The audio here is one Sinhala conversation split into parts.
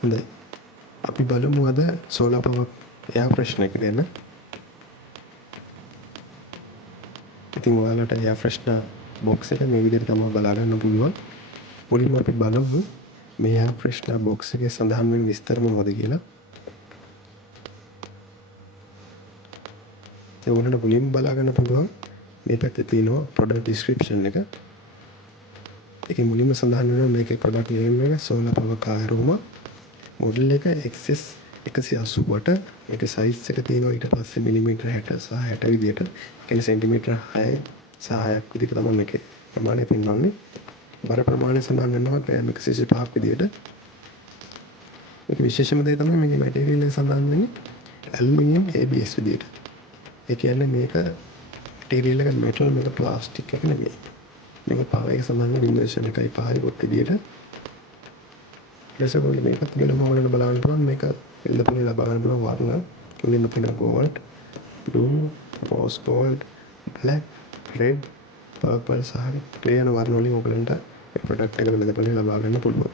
හොඳයි. අපි බලමු අද සෝලාර් පවර් එයාර් ෆ්‍රෙෂනර් එක ගැන. ඉතින් ඔයාලට එයාර් ෆ්‍රෙෂනර් බොක්ස් එක මේ විදිහට තමයි බලා ගන්න පුළුවන්. මුලින්ම අපි බලමු මේ එයාර් ෆ්‍රෙෂනර් බොක්ස් එකේ සඳහන් වෙන විස්තර මොනවද කියලා. ඒ වුණාට මුලින්ම බලා ගන්න පුළුවන් මේ පැත්තේ තියෙනවා product description එක. ඒකේ මුලින්ම සඳහන් වෙනවා මේකේ product name එක solar power car aroma. Model එක XS 180ට මේක සයිස් එක තියෙනවා ඊට පස්සේ මිලිමීටර 60 සහ 60 විදියට. කියන්නේ සෙන්ටිමීටර 6 සහ 6ක් විදිහට තමයි මේකේ ප්‍රමාණය පෙන්වන්නේ. බර ප්‍රමාණය සඳහන් වෙනවා ග්‍රෑම් 125ක් විදියට. මේක විශේෂම දේ තමයි මේකේ මැටීරියල් එක සඳහන් වෙන්නේ ඇලුමිනියම් ABS විදියට. ඒ කියන්නේ මේක මැටීරියල් එක මෙටල් මේක ප්ලාස්ටික් එක නෙමෙයි. මේක පාව එක සඳහන් වෙන ඉන්දර්ෂන් එකයි පාරි කොට විදියට. ඒසකොලි මේකත් වෙනම වලට බලන්න පුළුවන් මේක එල්ලපොලේ ලබා ගන්න පුළුවන් වර්ණ මුලින්ම තියෙන gold, blue, rose gold, black, red, purple සහ grey යන වර්ණ වලින් ඔයගලන්ට මේ ප්‍රොඩක්ට් එක එල්ලපොලේ ලබා ගන්න පුළුවන්.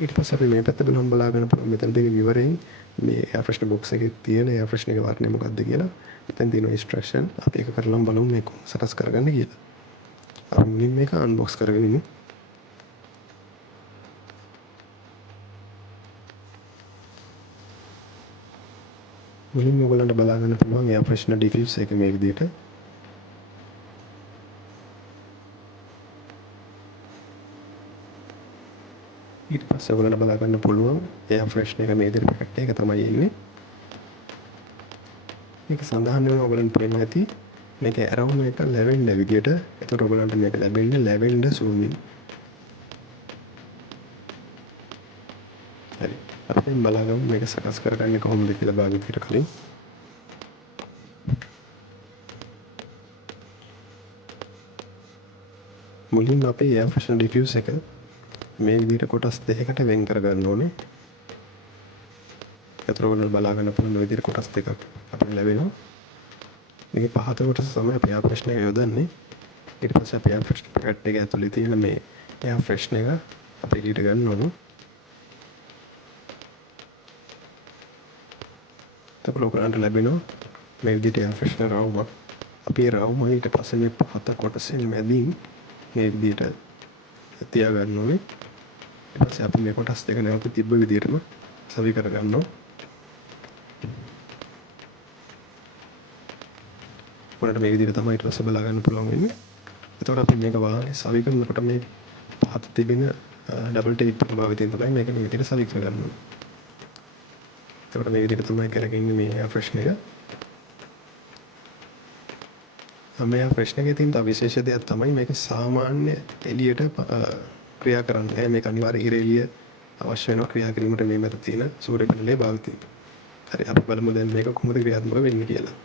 ඊට පස්සේ අපි මේ පැත්ත බලමු බලා ගන්න පුළුවන් මෙතන තියෙන විවරයෙන් මේ එයාර් ෆ්‍රෙෂනර් බොක්ස් එකේ තියෙන එයාර් ෆ්‍රෙෂනර් එකේ වර්ණය මොකක්ද කියලා. මෙතන තියෙන ඉන්ස්ට්‍රක්ෂන් අපි ඒක කරලා බලමු මේක සකස් කරගන්න කියලා. අපි මුලින් මේක අන්බොක්ස් කරගෙන ඉමු. මුලින්ම ඔයගලන්ට බලා ගන්න පුළුවන් එයාර් ෆ්‍රෙෂනර් ඩිෆියුසර් එක මේ විදිහට. ඊට පස්සේ ඔයගලන්ට බලා ගන්න පුළුවන් එයාර් ෆ්‍රෙෂනර් එක මේ විදිහට පැකට් එක තමයි එන්නේ. මේක සඳහන් වෙනවා ඔයගලන්ට පේන්න ඇති මේක ඇරවුම එක ලැවෙන්ඩර් විදියට. එතකොට ඔයගලන්ට මේක ලැබෙන්නේ ලැවෙන්ඩර් සූමින්. හරි. අපි බලමු මේක සකස් කරගන්නේ කොහොමද කියලා භාවිතයට කලින්. මුලින්ම අපි එයාර් ෆ්‍රෙෂනර් ඩිෆියුසර් එක මේ විදිහට කොටස් දෙකකට වෙන් කරගන්න ඕනේ. ඒතර ඔයගොල්ලෝ බලා ගන්න පුළුවන් විදිහට කොටස් දෙකක් අපිට ලැබෙනවා. මේකේ පහත කොටස තමයි අපි එයාර් ෆ්‍රෙෂනර් එක යොදන්නේ. ඊට පස්සේ අපි එයාර් ෆ්‍රෙෂනර් පැකට් එක ඇතුලේ තියෙන මේ එයාර් ෆ්‍රෙෂනර් එක අපි එළියට ගන්න ඕනේ. එතකොට ඔයගොල්ලන්ට ලැබෙනවා මේ විදිහට එයාර් ෆ්‍රෙෂනර් රවුමක්. අපි ඒ රවුම ඊට පස්සේ මේ පහත කොටසෙන් මැදින් මේ විදිහට තියා ගන්න ඕනේ. ඊට පස්සේ අපි මේ කොටස් දෙක නැවත තිබ්බ විදිහටම සවි කර ගන්නවා. ඔයාලට මේ විදිහට තමයි ඊට පස්සේ බලා ගන්න පුළුවන් වෙන්නේ. එතකොට අපි මේක වාහනේ සවි කරනකොට මේ පහත තිබෙන ඩබල් ටේප් එක භාවිතයෙන් තමයි මේක මේ විදිහට සවි කරගන්නේ. එතකොට මේ විදිහට තමයි කරගන්නේ මේ එයාර් ෆ්‍රෙෂනර් එක. මේ එයාර් ෆ්‍රෙෂනර් එකේ තියෙන තව විශේෂ දෙයක් තමයි මේක සාමාන්‍ය එළියට ක්‍රියා කරන්න. මේක අනිවාර්ය ඉර එළිය අවශ්‍ය වෙනවා ක්‍රියා කිරීමට මේ මත තියෙන සූර්ය පැනලයේ භාවිතය. හරි අපි බලමු දැන් මේක කොහොමද ක්‍රියාත්මක වෙන්නේ කියලා.